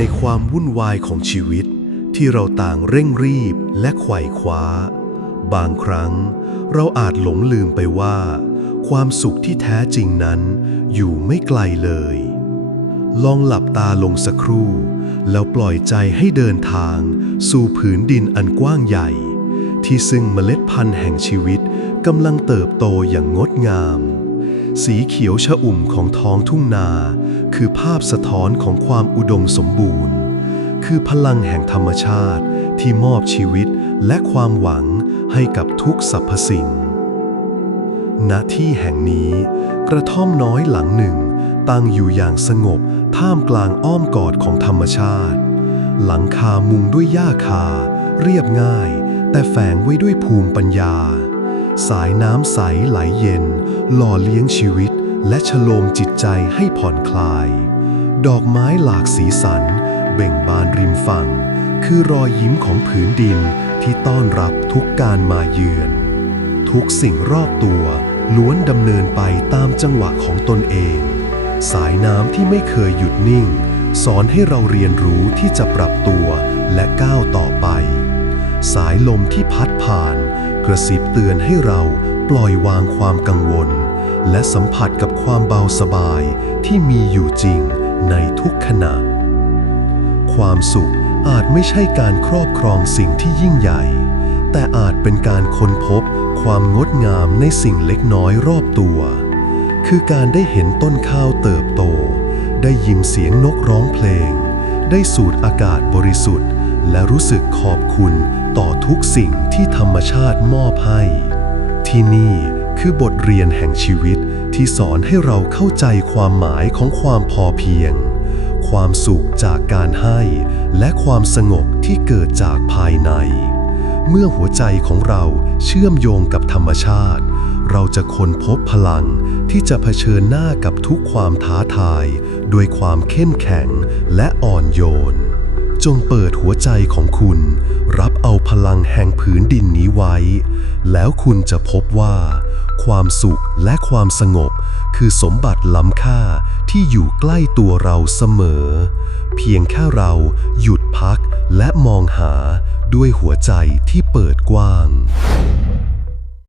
ในความวุ่นวายของชีวิตที่เราต่างเร่งรีบและไขว่คว้า บางครั้งเราอาจหลงลืมไปว่า ความสุขที่แท้จริงนั้นอยู่ไม่ไกลเลย ลองหลับตาลงสักครู่ แล้วปล่อยใจให้เดินทาง สู่ผืนดินอันกว้างใหญ่ ที่ซึ่งเมล็ดพันธุ์แห่งชีวิตกำลังเติบโตอย่างงดงาม สีเขียวชะอุ่มของท้องทุ่งนา คือภาพสะท้อนของความอุดมสมบูรณ์ คือพลังแห่งธรรมชาติที่มอบชีวิตและความหวังให้กับทุกสรรพสิ่ง ณ ที่แห่งนี้ กระท่อมน้อยหลังหนึ่ง ตั้งอยู่อย่างสงบท่ามกลางอ้อมกอดของธรรมชาติ หลังคามุงด้วยหญ้าคา เรียบง่าย แต่แฝงไว้ด้วยภูมิปัญญา สายน้ำใสไหลเย็น หล่อเลี้ยงชีวิตและชโลมจิตใจให้ผ่อนคลาย ดอกไม้หลากสีสัน เบ่งบานริมฝั่ง คือรอยยิ้มของผืนดินที่ต้อนรับทุกการมาเยือน ทุกสิ่งรอบตัวล้วนดำเนินไปตามจังหวะของตนเอง สายน้ำที่ไม่เคยหยุดนิ่ง สอนให้เราเรียนรู้ที่จะปรับตัวและก้าวต่อไป สายลมที่พัดผ่าน กระซิบเตือนให้เราปล่อยวางความกังวล และสัมผัสกับความเบาสบายที่มีอยู่จริงในทุกขณะ ความสุขอาจไม่ใช่การครอบครองสิ่งที่ยิ่งใหญ่ แต่อาจเป็นการค้นพบความงดงามในสิ่งเล็กน้อยรอบตัว คือการได้เห็นต้นข้าวเติบโต ได้ยินเสียงนกร้องเพลง ได้สูดอากาศบริสุทธิ์ และรู้สึกขอบคุณต่อทุกสิ่งที่ธรรมชาติมอบให้ ที่นี่ คือบทเรียนแห่งชีวิตที่สอนให้เราเข้าใจความหมายของความพอเพียง ความสุขจากการให้ และความสงบที่เกิดจากภายใน เมื่อหัวใจของเราเชื่อมโยงกับธรรมชาติ เราจะค้นพบพลังที่จะเผชิญหน้ากับทุกความท้าทาย ด้วยความเข้มแข็งและอ่อนโยน จงเปิดหัวใจของคุณ รับเอาพลังแห่งผืนดินนี้ไว้ แล้วคุณจะพบว่า ความสุขและความสงบ คือสมบัติล้ำค่าที่อยู่ใกล้ตัวเราเสมอ เพียงแค่เราหยุดพักและมองหาด้วยหัวใจที่เปิดกว้าง